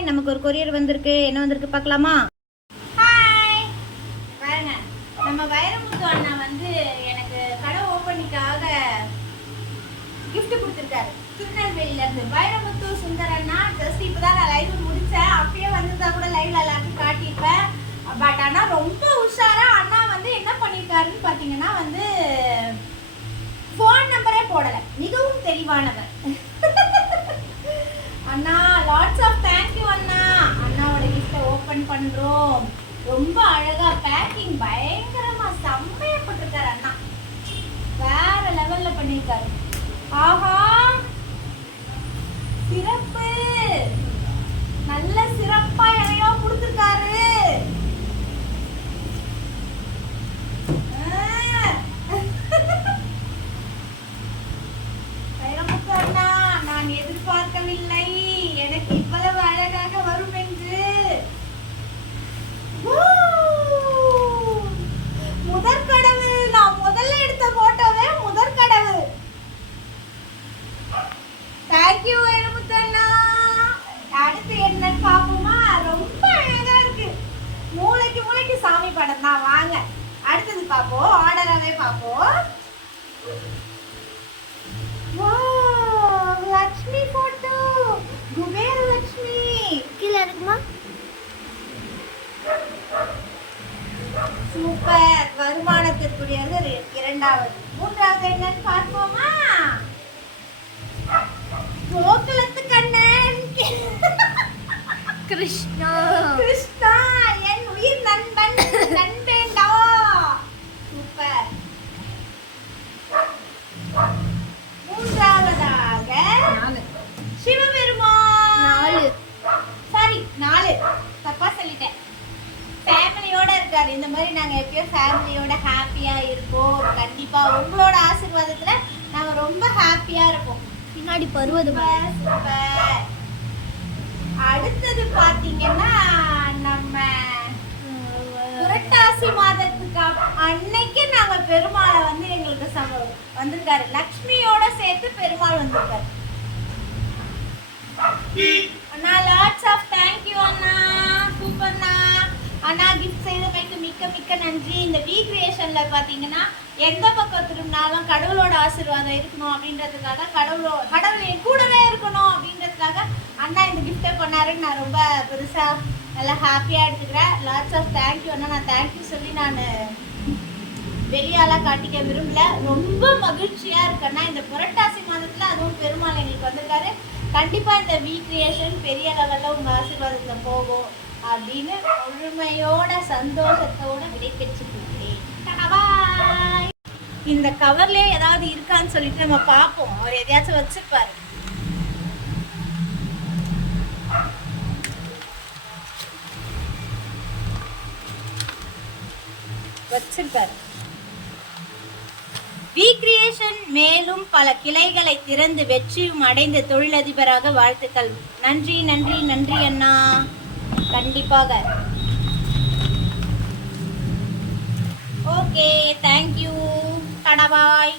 Hi, நமக்கு ஒரு courier வந்திருக்கு. என்ன வந்திருக்கு பார்க்கலாமா? ஹாய், பாருங்க, நம்ம வைரமுத்து அண்ணா வந்து எனக்கு கடை ஓப்பனிங்காக gift கொடுத்துருக்காரு. திருநெல்வேலியில இருந்து வைரமுத்து சுந்தர் அண்ணா. ஜஸ்ட் இப்போதான் நான் லைவ் முடிச்சேன். அப்பயே வந்திருந்தா கூட லைவ்ல எல்லாருக்கும் காட்டியிருப்பேன். பட் ஆனால் ரொம்ப உஷாரா அண்ணா வந்து என்ன பண்ணியிருக்காருன்னு பார்த்தீங்கன்னா வந்து ஃபோன் நம்பரே போடலை. மிகவும் தெளிவானவர் அண்ணா. லாட்ஸ் ஆஃப் தேங்க்யூ அண்ணா. அண்ணாவோட கிஃப்ட்டை ஓப்பன் பண்ணுறோம். ரொம்ப அழகா பேக்கிங் பயங்கரமா செம்மையா போட்டிருக்காரு அண்ணா. வேற லெவல்ல பண்ணியிருக்காரு. ஆஹா, சிறப்பு, நல்ல சிறப்பா எதையோ கொடுத்துருக்காரு. வைரமுத்து அண்ணா, நான் எதிர்பார்க்கவில்லை எனக்கு இவ்வளவு அழகாக வரும் என்று. முதற்கடவு, நான் முதல்ல எடுத்த போட்டோவே முதற்கடவு. தேங்க்யூ வைரமுத்து அண்ணா. அடுத்து என்னன்னு பார்ப்போமா? ரொம்ப அழகா இருக்கு. மூளைக்கு மூளைக்கு சாமி படம் தான். வாங்க அடுத்தது பார்ப்போம். ஆர்டராகவே பார்ப்போம். லட்சுமி போட்டோ, குபேர லட்சுமி கீழே இருக்குமா? சூப்பர். வருமானத்திற்குரியது இரண்டாவது. மூன்றாவது என்னன்னு பார்ப்போமா? கோகுலத்து கண்ணன் கிருஷ்ணா. கிருஷ்ணா என் உயிர் நண்பன் நண்பேண்டா. சூப்பர். மூன்றாவதாக சிவபெருமான். சாரி, 4 தப்பா சொல்லிட்டேன். ஃபேமிலியோட இருக்காரு. இந்த மாதிரி நாங்க எப்பயும் ஃபேமிலியோட ஹாப்பியா இருப்போம். கண்டிப்பா உங்களோட ஆசீர்வாதத்துல நாங்க ரொம்ப ஹாப்பியா இருப்போம். பின்னாடி பருவது. சூப்பர். அடுத்தது பாத்தீங்கன்னா நம்ம புரட்டாசி மாதத்துக்கு அன்னைக்கு நாங்க பெருமாளை வந்து எங்களுக்கு வந்திருக்காரு. லக்ஷ்மியோட சேர்த்து பெருமாள் வந்திருக்காரு. அண்ணா லாட்ஸ் ஆஃப் தேங்க்யூ அண்ணா. சூப்பர்ண்ணா. அண்ணா கிஃப்ட் செய்தமைக்கு மிக்க மிக்க நன்றி. இந்த வி கிரியேஷன்ல பாத்தீங்கன்னா எந்த பக்கம் திரும்பினாலும் கடவுளோட ஆசீர்வாதம் இருக்கணும் அப்படின்றதுக்காக கடவுள் என் கூடவே இருக்கணும் அப்படின்றதுக்காக அண்ணா இந்த கிஃப்டை பண்ணாருன்னு நான் ரொம்ப பெருசா நல்லா ஹாப்பியா எடுத்துக்கிறேன். லாட்ஸ் ஆஃப் தேங்க்யூ அண்ணா. நான் தேங்க்யூ சொல்லி நான் வெளியாலாம் காட்டிக்க விரும்பல. ரொம்ப மகிழ்ச்சியா இருக்கேன்னா இந்த புரட்டாசி மாதத்துல அதுவும் பெருமாள் எங்களுக்கு வந்திருக்காரு. கண்டிப்பா இந்த வி கிரியேஷன் பெரிய லெவல்ல உங்க ஆசீர்வாதத்துல போகும் அப்படின்னு முழுமையோட சந்தோஷத்தோட விடை பெற்றுக்கிறேன். இந்த கவர்லயே ஏதாவது இருக்கான்னு சொல்லிட்டு நம்ம பார்ப்போம். அவர் எதையாச்சும் வச்சிருப்பாரு. வி கிரியேஷன் மேலும் பல கிளைகளை திறந்து வெற்றியும் அடைந்த தொழிலதிபராக வாழ்த்துக்கள். நன்றி நன்றி நன்றி அண்ணா. கண்டிப்பாக. Okay, thank you. டாடா பாய்.